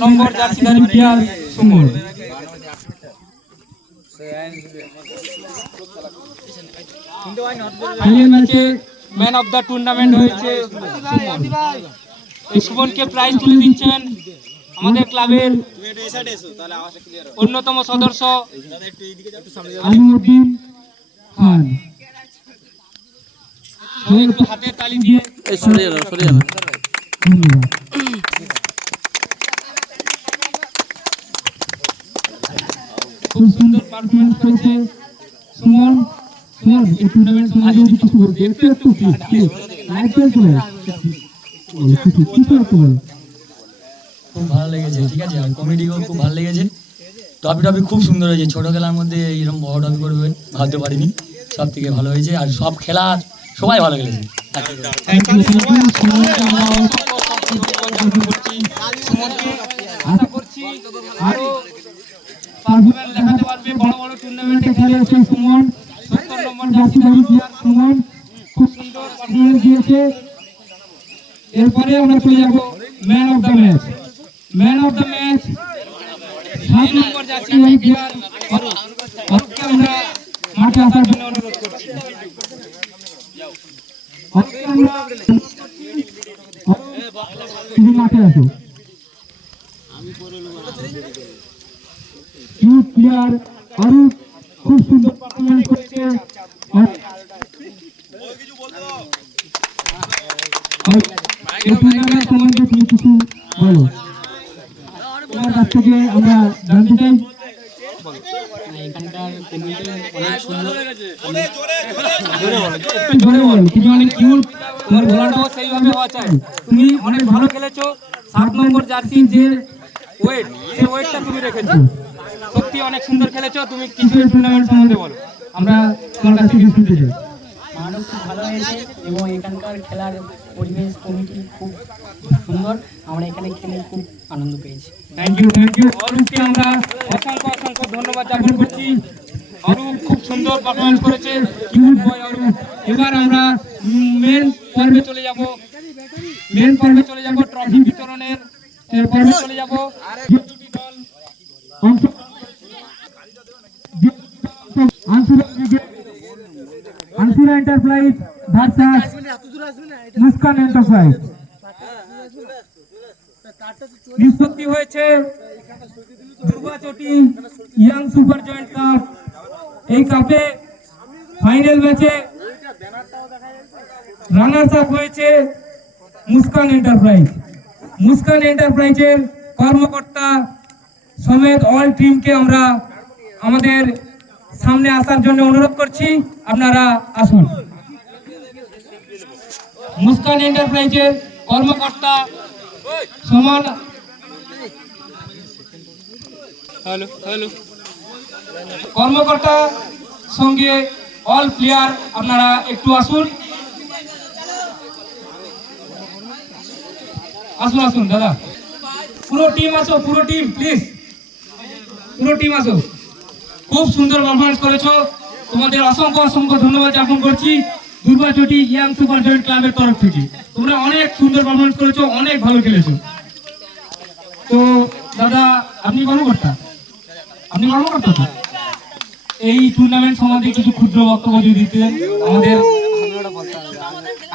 Number জার্সিধারী player Suman. Man of the tournament হয়েছে। সুমন এই সুমনকে প্রাইজ তুলে দিচ্ছেন আমাদের ক্লাবের অন্যতম সদস্য আলিমুদ্দিন খান। একটু হাতের তালি দিয়ে সরে যাবে সরে যাবে ধন্যবাদ খুব সুন্দর করেছে সুমন সুমন এই টুর্নামেন্ট যদি কিছু বলতে একটু একটু প্লিজ লাইক চলে কিছু কিছু একটু বলো খুব ভালো লেগেছে ঠিক আছে আর কমেডিও খুব ভালো লেগেছে টপি টপি খুব সুন্দর হয়েছে ছোট খেলার মধ্যে এরকম বড় টপি করবে ভাবতে পারিনি সব থেকে ভালো হয়েছে আর সব খেলা সবাই ভালো খেলেছে অসংখ্য করছি করছি আরও পারফরমেন্স দেখাতে পারবে বড় বড় টুর্নামেন্টে খেলে সুমন। সত্তর নম্বর জার্সি সুমন। খুব সুন্দর পারফরমেন্স দিয়েছে। এরপরে আমরা চলে যাব man of the match man of the match সাত নম্বর জার্সি আমরা মাঠে আসার জন্য অনুরোধ করছি অরূপকে আমরা তুমি মাঠে আসো ইউথ প্লেয়ার অরূপ খুব সুন্দর পারফরমেন্স করেছে আর- আর সম্বন্ধে আমরা চাই তুমি অনেক ভালো খেলেছো সাত নম্বর জার্সি যে ওয়েট সেই ওয়েটটা তুমি রেখেছো সত্যি অনেক সুন্দর খেলেছো তুমি কিছু টুর্নামেন্ট সম্বন্ধে বলো আমরা তোমার কাছ থেকে মানব ভালো হয়েছে এবং এখানকার খেলার পরিবেশ, কমিটি খুব সুন্দর। আমরা এখানে খেলে খুব আনন্দ পেয়েছি। থ্যাংক ইউ থ্যাংক ইউ অরূপকে আমরা অসংখ্য অসংখ্য ধন্যবাদ জ্ঞাপন করছি অরূপ খুব সুন্দর পারফরমেন্স করেছে। এবার আমরা মেন পর্বে চলে যাব। মেন পর্বে চলে যাব ট্রফি বিতরণের। পর্বে চলে যাব। Ansura enterprise versus Muskan enterprise. নিষ্পত্তি হয়েছে? Durgachati young super joint cup. এই কাপে ফাইনাল ম্যাচে রানার্স আপ হয়েছে মুস্কান এন্টারপ্রাইজ। মুস্কান এন্টারপ্রাইজের কর্মকর্তা সমেত অল টিমকে আমরা আমাদের সামনে আসার জন্য অনুরোধ করছি। আপনারা আসুন। মুস্কান এন্টারপ্রাইজের কর্মকর্তা সমান হ্যালো হ্যালো। কর্মকর্তা সঙ্গে অল প্লেয়ার আপনারা একটু আসুন। আসুন আসুন দাদা। পুরো টিম আসো পুরো টিম প্লিজ পুরো টিম আসো। খুব সুন্দর পারফরমেন্স করেছ। তোমাদের অসংখ্য অসংখ্য ধন্যবাদ জ্ঞাপন করছি। দুর্গাচটি ইয়াং সুপার জয়েন্ট ক্লাবের তরফ থেকে। তোমরা অনেক সুন্দর পারফরমেন্স করেছ অনেক ভালো খেলেছো। তো দাদা আপনি কর্মকর্তা? আপনি কর্মকর্তা তো? এই টুর্নামেন্ট সম্বন্ধে কিছু ক্ষুদ্র বক্তব্য যদি দিতেন আমাদের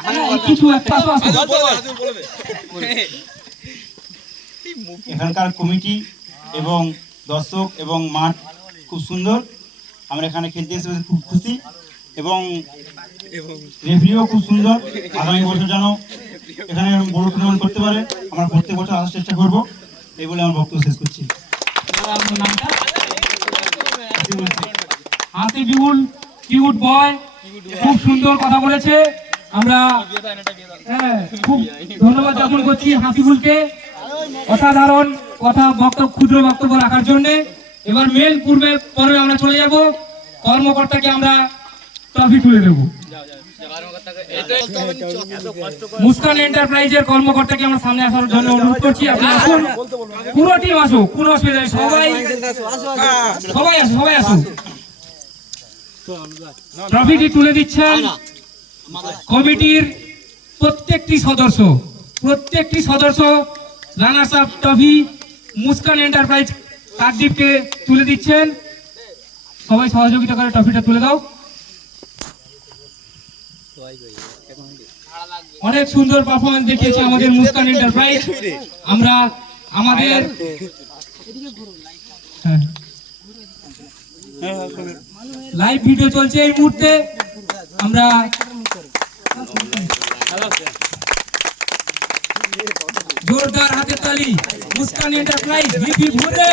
হ্যাঁ, কিছু একটা। এখানকার কমিটি এবং দর্শক এবং মাঠ খুব সুন্দর। আমরা এখানে খেলতে এসে খুব খুশি। এবং রেফারিও খুব সুন্দর। আগামী বছর যেন এখানে বড় টুর্নামেন্ট করতে পারে, আমরা প্রত্যেক বছর আসার চেষ্টা করব। এই বলে আমার বক্তব্য শেষ করছি? হাসিবুল কিউট বয় খুব সুন্দর কথা বলেছে। আমরা হ্যাঁ খুব ধন্যবাদ জ্ঞাপন করছি হাসিবুলকে অসাধারণ কথা বক্তব্য, ক্ষুদ্র বক্তব্য রাখার জন্য। এবার মেন পূর্বে পর্বে আমরা চলে যাব। কর্মকর্তাকে আমরা ট্রফি তুলে দেব। মুস্কান এন্টারপ্রাইজের কর্মকর্তাকে আমরা সামনে আসার জন্য অনুরোধ করছি। আপনি আসুন। পুরো টিম আসো কোনো অসুবিধা নেই। সবাই সবাই আসো সবাই আসো ট্রফিটি তুলে দিচ্ছেন। কমিটির প্রত্যেকটি সদস্য প্রত্যেকটি সদস্য runners up trophy Muskan enterprise কাকদ্বীপকে তুলে দিচ্ছেন। সবাই সহযোগিতা করে ট্রফিটা তুলে দাও। অনেক সুন্দর পারফরমেন্স দেখিয়েছে আমাদের মুস্কান এন্টারপ্রাইজ আমরা আমাদের হ্যাঁ। লাইভ ভিডিও চলছে এই মুহূর্তে। আমরা জোরদার হাতের তালি। Muskan enterprise hippie ভুরে।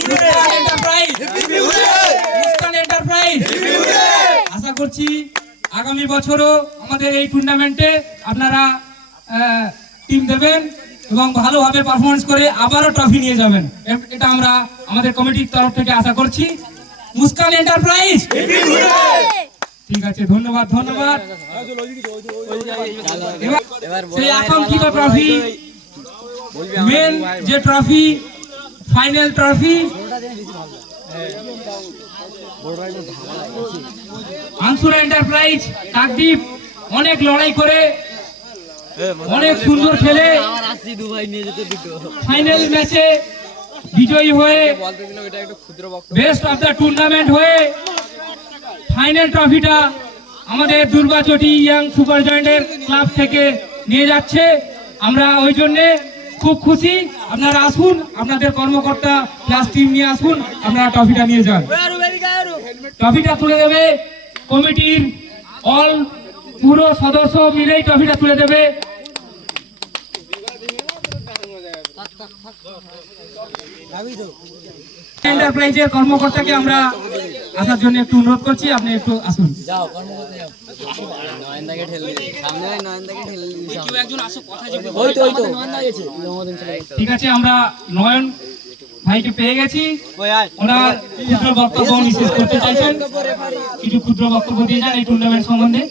Muskan enterprise Muskan enterprise আশা করছি আগামী বছরও আমাদের এই টুর্নামেন্টে আপনারা টিম দেবেন এবং ভালোভাবে পারফরমেন্স করে আবারও ট্রফি নিয়ে যাবেন। এটা আমরা আমাদের কমিটির তরফ থেকে আশা করছি। মুস্কান এন্টারপ্রাইজ ঠিক আছে, ধন্যবাদ ধন্যবাদ। সেই আকাঙ্ক্ষিত ট্রফি মেন যে trophy final trophy Ansura enterprise Kakdwip, অনেক লড়াই করে, অনেক সুন্দর খেলে ফাইনাল ম্যাচে বিজয়ী হয়ে বেস্ট অফ দ্য টুর্নামেন্ট হয়ে ফাইনাল ট্রফিটা আমাদের দুর্গাচটি ইয়াং সুপার জয়েন্টের ক্লাব থেকে নিয়ে যাচ্ছে। আমরা ওই জন্যে খুব খুশি। আপনারা আসুন, আপনাদের কর্মকর্তা প্লাস টিম নিয়ে আসুন, আপনারা ট্রফিটা নিয়ে যান। ট্রফিটা তুলে দেবে কমিটির অল পুরো সদস্য মিলেই ট্রফিটা তুলে দেবে। এন্টারপ্রাইজের কর্মকর্তাকে আমরা আসার জন্য একটু অনুরোধ করছি আপনি একটু আসুন। ঠিক আছে আমরা নয়ন ভাইকে পেয়ে গেছি। ওনার ক্ষুদ্র বক্তব্য শেষ করতে চাইছেন। কিছু ক্ষুদ্র বক্তব্য দিয়ে যান এই টুর্নামেন্ট সম্বন্ধে।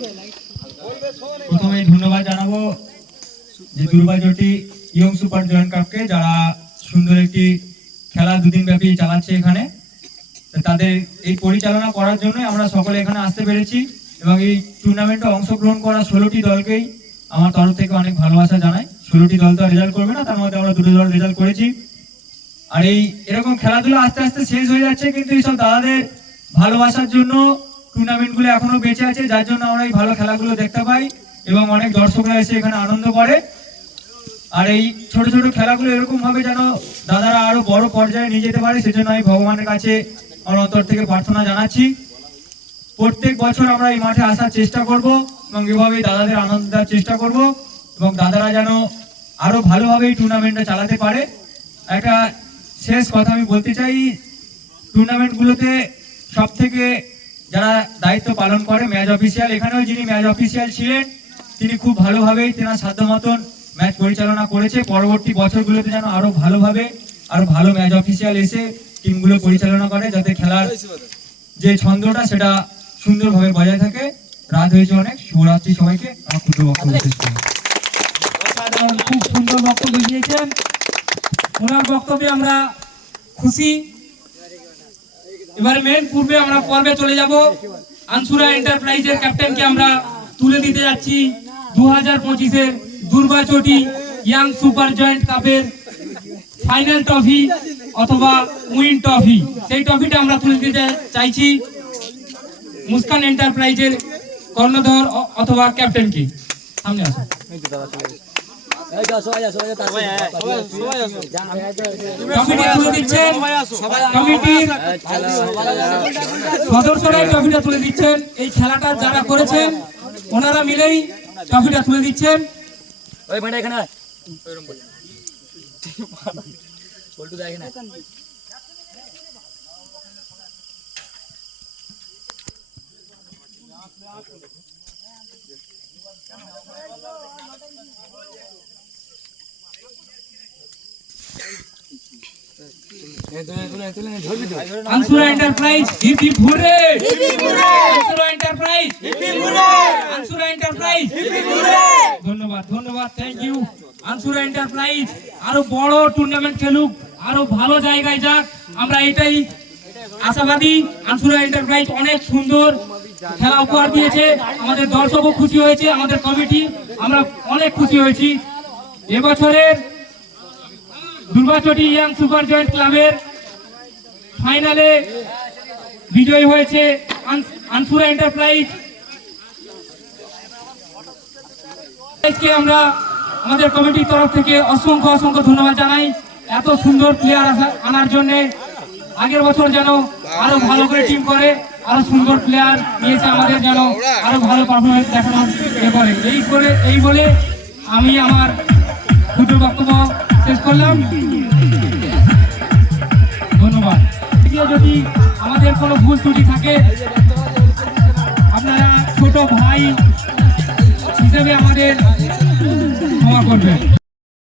প্রথমে ধন্যবাদ জানাব যে দুর্গাজটি ইয়ং সুপার জয়েন্ট কাপকে, যারা সুন্দর একটি খেলা দুদিন ব্যাপী চালাচ্ছে এখানে তাদের এই পরিচালনা করার জন্য আমরা সকলে এখানে আসতে পেরেছি এবং এই টুর্নামেন্টে অংশগ্রহণ করা ষোলোটি দলকেই আমার তরফ থেকে অনেক ভালোবাসা জানাই। ষোলোটি দল তো রেজাল্ট করবে না, তার মধ্যে আমরা দুটো দল রেজাল্ট করেছি। আর এই এরকম খেলাধুলা আস্তে আস্তে শেষ হয়ে যাচ্ছে, কিন্তু এইসব দাদাদের ভালোবাসার জন্য টুর্নামেন্টগুলো এখনও বেঁচে আছে, যার জন্য আমরা এই ভালো খেলাগুলো দেখতে পাই এবং অনেক দর্শকরা এসে এখানে আনন্দ করে। আর এই ছোট ছোট খেলাগুলো এরকম ভাবে যেন দাদারা আরও বড় পর্যায়ে নিয়ে যেতে পারে, সেজন্য আমি ভগবানের কাছে আমার অন্তর থেকে প্রার্থনা জানাচ্ছি। প্রত্যেক বছর আমরা এই মাঠে আসার চেষ্টা করব এবং এভাবেই দাদাদের আনন্দ দেওয়ার চেষ্টা করব এবং দাদারা যেন আরও ভালোভাবে এই টুর্নামেন্টটা চালাতে পারে। একটা শেষ কথা আমি বলতে চাই টুর্নামেন্টগুলোতে সব থেকে যারা দায়িত্ব পালন করে ম্যাচ অফিসিয়াল এখানেও যিনি ম্যাচ অফিসিয়াল ছিলেন, তিনি খুব ভালোভাবেই তেনার সাধ্য মতন ম্যাচ পরিচালনা করেছে। পরবর্তী বছরগুলোতে যেন আরও ভালোভাবে আরও ভালো ম্যাচ অফিসিয়াল এসে টিমগুলো পরিচালনা করে যাতে খেলার যে ছন্দটা সেটা সুন্দরভাবে বজায় থাকে। রাত হয়েছে অনেক। শুভরাত্রি সবাইকে। আমার ক্ষুদ্র বক্তব্য শেষ করলাম। খুব সুন্দর বক্তব্য দিয়েছেন। ওনার বক্তব্যে আমরা খুশি। এবারে মেন পূর্বে আমরা পর্বে চলে যাব। আনসুরা এন্টারপ্রাইজের ক্যাপ্টেনকে আমরা তুলে দিতে যাচ্ছি। দু হাজার পঁচিশের দুর্গাচটি ইয়াং সুপার জয়েন্ট কাপের ফাইনাল ট্রফি অথবা উইন ট্রফি। সেই ট্রফিটা আমরা তুলে দিতে চাইছি মুস্কান এন্টারপ্রাইজের কর্ণধর অথবা ক্যাপ্টেনকে। সামনে আসুন ট্রফিটা তুলে দিচ্ছেন। এই খেলাটা যারা করেছেন, ওনারা মিলেই ট্রফিটা তুলে দিচ্ছেন। ওই মানে এখানে আয়। পল্টু না Thank আয়। আনসুরা enterprise hip hip hurray Ansura enterprise! আনসুরা enterprise! ধন্যবাদ ধন্যবাদ থ্যাংক ইউ আনসুরা এন্টারপ্রাইজ আরও বড় টুর্নামেন্ট খেলুক আরও ভালো জায়গায় যাক। আমরা এটাই আশাবাদী আনসুরা এন্টারপ্রাইজ অনেক সুন্দর খেলা উপহার দিয়েছে। আমাদের দর্শকও খুশি হয়েছে আমাদের কমিটি আমরা অনেক খুশি হয়েছি। এবছরের দুর্গাচটি ইয়াং সুপার জয়েন্ট ক্লাবের ফাইনালে বিজয়ী হয়েছে আনস- আনসুরা এন্টারপ্রাইজ। আজকে আমরা আমাদের কমিটির তরফ থেকে অসংখ্য অসংখ্য ধন্যবাদ জানাই। এত সুন্দর প্লেয়ার আনার জন্য আগের বছর যেন আরও ভালো করে টিম করে, আরও সুন্দর প্লেয়ার নিয়েছে আমাদের যেন আরও ভালো পারফরমেন্স দেখানোর এ করে। এই করে এই বলে আমি আমার দুটো বক্তব্য শেষ করলাম। ধন্যবাদ। যদি আমাদের কোনো ভুল ত্রুটি থাকে, আপনারা ছোট ভাই হিসেবে আমাদের ক্ষমা করবেন।